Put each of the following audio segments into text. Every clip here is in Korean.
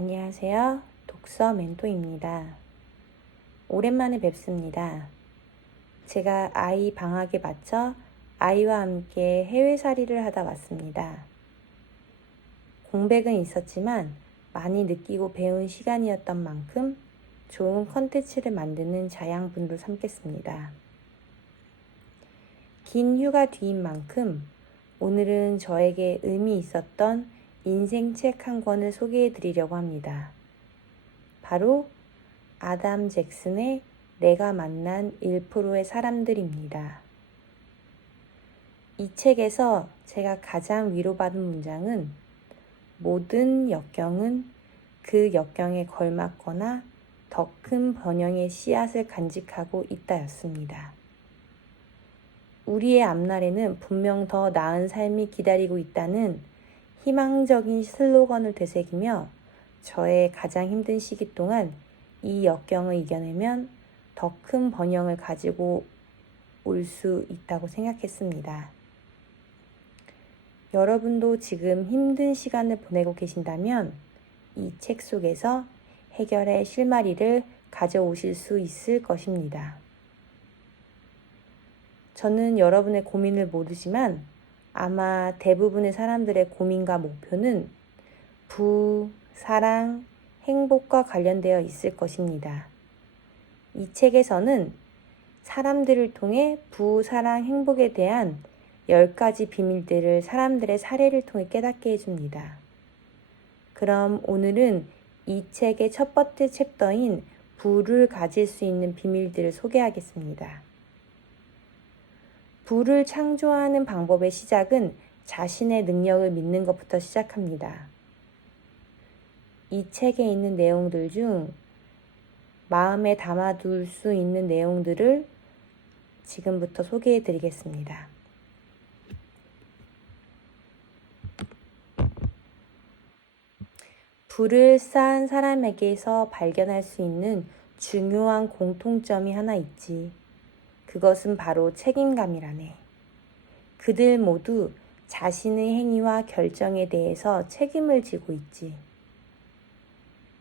안녕하세요. 독서 멘토입니다. 오랜만에 뵙습니다. 제가 아이 방학에 맞춰 아이와 함께 해외살이를 하다 왔습니다. 공백은 있었지만 많이 느끼고 배운 시간이었던 만큼 좋은 컨텐츠를 만드는 자양분으로 삼겠습니다. 긴 휴가 뒤인 만큼 오늘은 저에게 의미 있었던 인생 책 한 권을 소개해 드리려고 합니다. 바로 아담 잭슨의 내가 만난 1%의 사람들입니다. 이 책에서 제가 가장 위로받은 문장은 모든 역경은 그 역경에 걸맞거나 더 큰 번영의 씨앗을 간직하고 있다였습니다. 우리의 앞날에는 분명 더 나은 삶이 기다리고 있다는 희망적인 슬로건을 되새기며 저의 가장 힘든 시기 동안 이 역경을 이겨내면 더 큰 번영을 가지고 올 수 있다고 생각했습니다. 여러분도 지금 힘든 시간을 보내고 계신다면 이 책 속에서 해결의 실마리를 가져오실 수 있을 것입니다. 저는 여러분의 고민을 모르지만 아마 대부분의 사람들의 고민과 목표는 부, 사랑, 행복과 관련되어 있을 것입니다. 이 책에서는 사람들을 통해 부, 사랑, 행복에 대한 10가지 비밀들을 사람들의 사례를 통해 깨닫게 해줍니다. 그럼 오늘은 이 책의 첫 번째 챕터인 부를 가질 수 있는 비밀들을 소개하겠습니다. 부를 창조하는 방법의 시작은 자신의 능력을 믿는 것부터 시작합니다. 이 책에 있는 내용들 중 마음에 담아둘 수 있는 내용들을 지금부터 소개해 드리겠습니다. 부를 쌓은 사람에게서 발견할 수 있는 중요한 공통점이 하나 있지. 그것은 바로 책임감이라네. 그들 모두 자신의 행위와 결정에 대해서 책임을 지고 있지.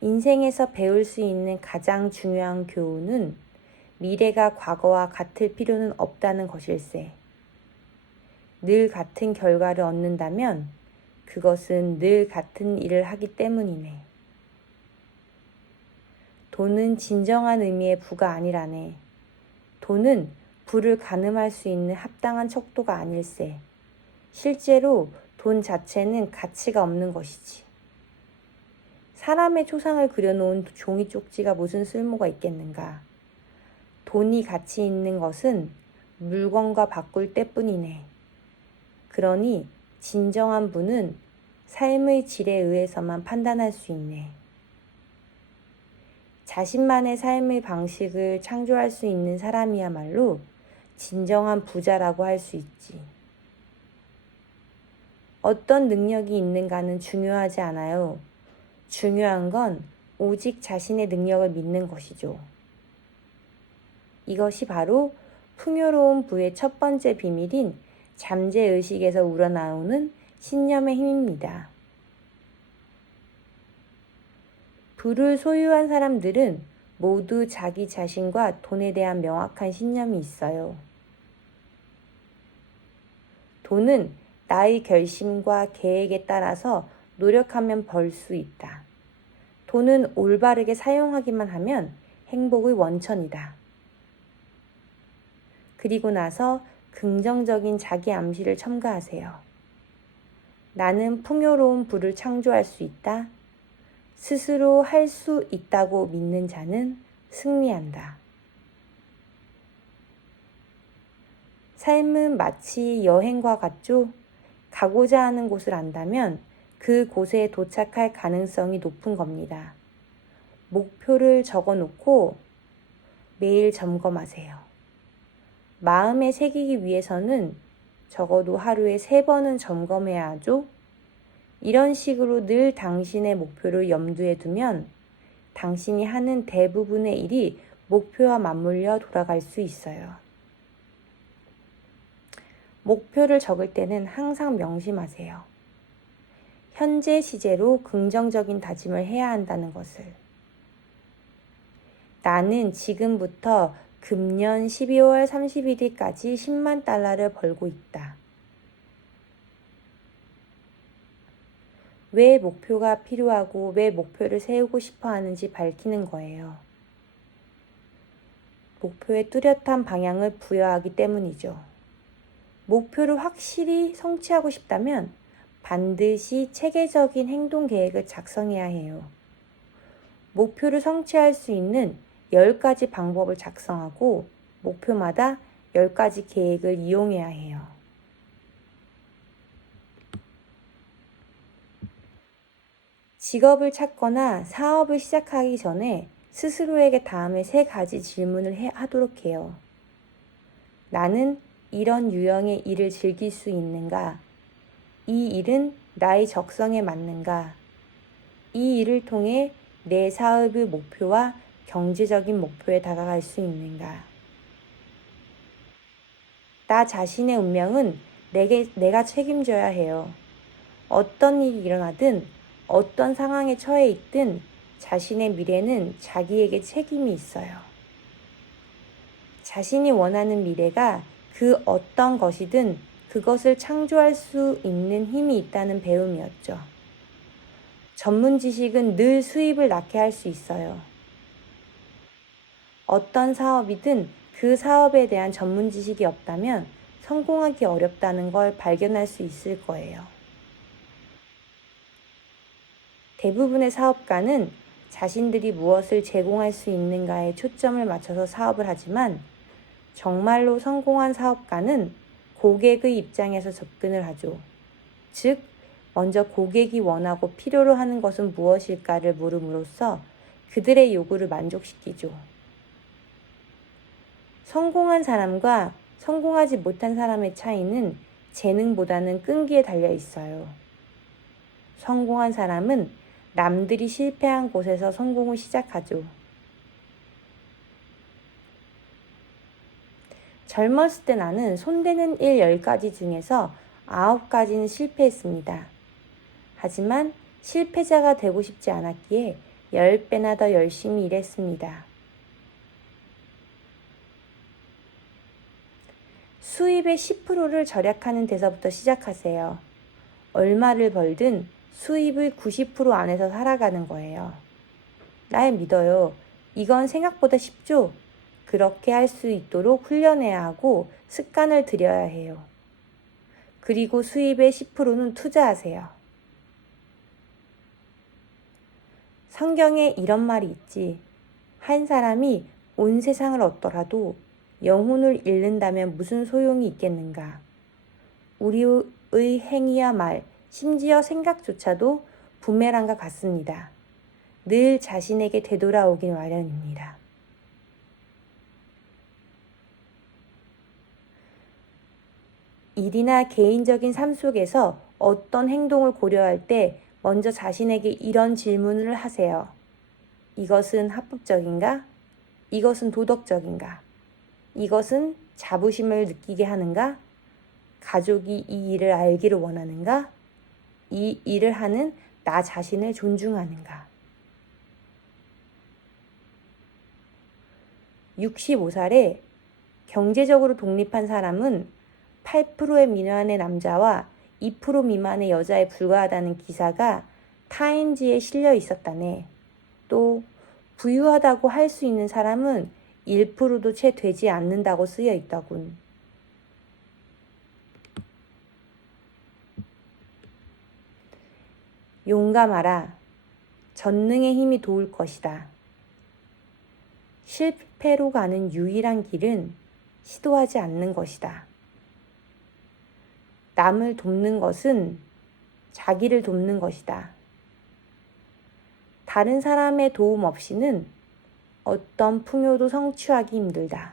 인생에서 배울 수 있는 가장 중요한 교훈은 미래가 과거와 같을 필요는 없다는 것일세. 늘 같은 결과를 얻는다면 그것은 늘 같은 일을 하기 때문이네. 돈은 진정한 의미의 부가 아니라네. 돈은 부를 가늠할 수 있는 합당한 척도가 아닐세. 실제로 돈 자체는 가치가 없는 것이지. 사람의 초상을 그려놓은 종이 쪽지가 무슨 쓸모가 있겠는가. 돈이 가치 있는 것은 물건과 바꿀 때뿐이네. 그러니 진정한 부는 삶의 질에 의해서만 판단할 수 있네. 자신만의 삶의 방식을 창조할 수 있는 사람이야말로 진정한 부자라고 할 수 있지. 어떤 능력이 있는가는 중요하지 않아요. 중요한 건 오직 자신의 능력을 믿는 것이죠. 이것이 바로 풍요로운 부의 첫 번째 비밀인 잠재의식에서 우러나오는 신념의 힘입니다. 부를 소유한 사람들은 모두 자기 자신과 돈에 대한 명확한 신념이 있어요. 돈은 나의 결심과 계획에 따라서 노력하면 벌 수 있다. 돈은 올바르게 사용하기만 하면 행복의 원천이다. 그리고 나서 긍정적인 자기 암시를 첨가하세요. 나는 풍요로운 부를 창조할 수 있다. 스스로 할 수 있다고 믿는 자는 승리한다. 삶은 마치 여행과 같죠? 가고자 하는 곳을 안다면 그 곳에 도착할 가능성이 높은 겁니다. 목표를 적어놓고 매일 점검하세요. 마음에 새기기 위해서는 적어도 하루에 3번은 점검해야 하죠? 이런 식으로 늘 당신의 목표를 염두에 두면 당신이 하는 대부분의 일이 목표와 맞물려 돌아갈 수 있어요. 목표를 적을 때는 항상 명심하세요. 현재 시제로 긍정적인 다짐을 해야 한다는 것을. 나는 지금부터 금년 12월 31일까지 10만 달러를 벌고 있다. 왜 목표가 필요하고 왜 목표를 세우고 싶어 하는지 밝히는 거예요. 목표에 뚜렷한 방향을 부여하기 때문이죠. 목표를 확실히 성취하고 싶다면 반드시 체계적인 행동 계획을 작성해야 해요. 목표를 성취할 수 있는 10가지 방법을 작성하고 목표마다 10가지 계획을 이용해야 해요. 직업을 찾거나 사업을 시작하기 전에 스스로에게 다음에 3가지 질문을 하도록 해요. 나는 이런 유형의 일을 즐길 수 있는가? 이 일은 나의 적성에 맞는가? 이 일을 통해 내 사업의 목표와 경제적인 목표에 다가갈 수 있는가? 나 자신의 운명은 내가 책임져야 해요. 어떤 일이 일어나든 어떤 상황에 처해 있든 자신의 미래는 자기에게 책임이 있어요. 자신이 원하는 미래가 그 어떤 것이든 그것을 창조할 수 있는 힘이 있다는 배움이었죠. 전문 지식은 늘 수입을 낳게 할 수 있어요. 어떤 사업이든 그 사업에 대한 전문 지식이 없다면 성공하기 어렵다는 걸 발견할 수 있을 거예요. 대부분의 사업가는 자신들이 무엇을 제공할 수 있는가에 초점을 맞춰서 사업을 하지만 정말로 성공한 사업가는 고객의 입장에서 접근을 하죠. 즉, 먼저 고객이 원하고 필요로 하는 것은 무엇일까를 물음으로써 그들의 요구를 만족시키죠. 성공한 사람과 성공하지 못한 사람의 차이는 재능보다는 끈기에 달려 있어요. 성공한 사람은 남들이 실패한 곳에서 성공을 시작하죠. 젊었을 때 나는 손대는 일 10가지 중에서 9가지는 실패했습니다. 하지만 실패자가 되고 싶지 않았기에 10배나 더 열심히 일했습니다. 수입의 10%를 절약하는 데서부터 시작하세요. 얼마를 벌든 수입의 90% 안에서 살아가는 거예요. 날 믿어요. 이건 생각보다 쉽죠? 그렇게 할 수 있도록 훈련해야 하고 습관을 들여야 해요. 그리고 수입의 10%는 투자하세요. 성경에 이런 말이 있지. 한 사람이 온 세상을 얻더라도 영혼을 잃는다면 무슨 소용이 있겠는가? 우리의 행위와 말, 심지어 생각조차도 부메랑과 같습니다. 늘 자신에게 되돌아오길 마련입니다. 일이나 개인적인 삶 속에서 어떤 행동을 고려할 때 먼저 자신에게 이런 질문을 하세요. 이것은 합법적인가? 이것은 도덕적인가? 이것은 자부심을 느끼게 하는가? 가족이 이 일을 알기를 원하는가? 이 일을 하는 나 자신을 존중하는가? 65살에 경제적으로 독립한 사람은 8% 미만의 남자와 2% 미만의 여자에 불과하다는 기사가 타임지에 실려 있었다네. 또 부유하다고 할 수 있는 사람은 1%도 채 되지 않는다고 쓰여 있더군. 용감하라. 전능의 힘이 도울 것이다. 실패로 가는 유일한 길은 시도하지 않는 것이다. 남을 돕는 것은 자기를 돕는 것이다. 다른 사람의 도움 없이는 어떤 풍요도 성취하기 힘들다.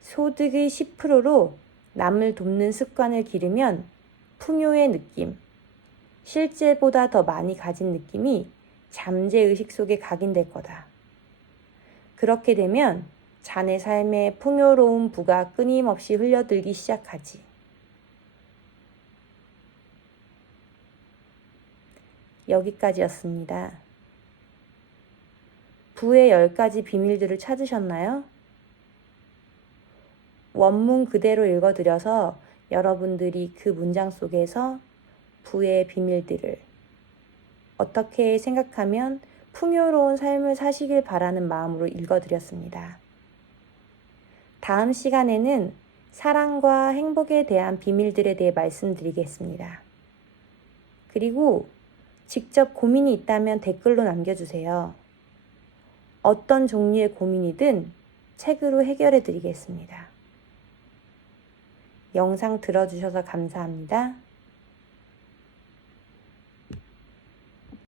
소득의 10%로 남을 돕는 습관을 기르면 풍요의 느낌, 실제보다 더 많이 가진 느낌이 잠재의식 속에 각인될 거다. 그렇게 되면 자네 삶에 풍요로운 부가 끊임없이 흘려들기 시작하지. 여기까지였습니다. 부의 10가지 비밀들을 찾으셨나요? 원문 그대로 읽어드려서 여러분들이 그 문장 속에서 부의 비밀들을 어떻게 생각하면 풍요로운 삶을 사시길 바라는 마음으로 읽어드렸습니다. 다음 시간에는 사랑과 행복에 대한 비밀들에 대해 말씀드리겠습니다. 그리고 직접 고민이 있다면 댓글로 남겨주세요. 어떤 종류의 고민이든 책으로 해결해 드리겠습니다. 영상 들어주셔서 감사합니다.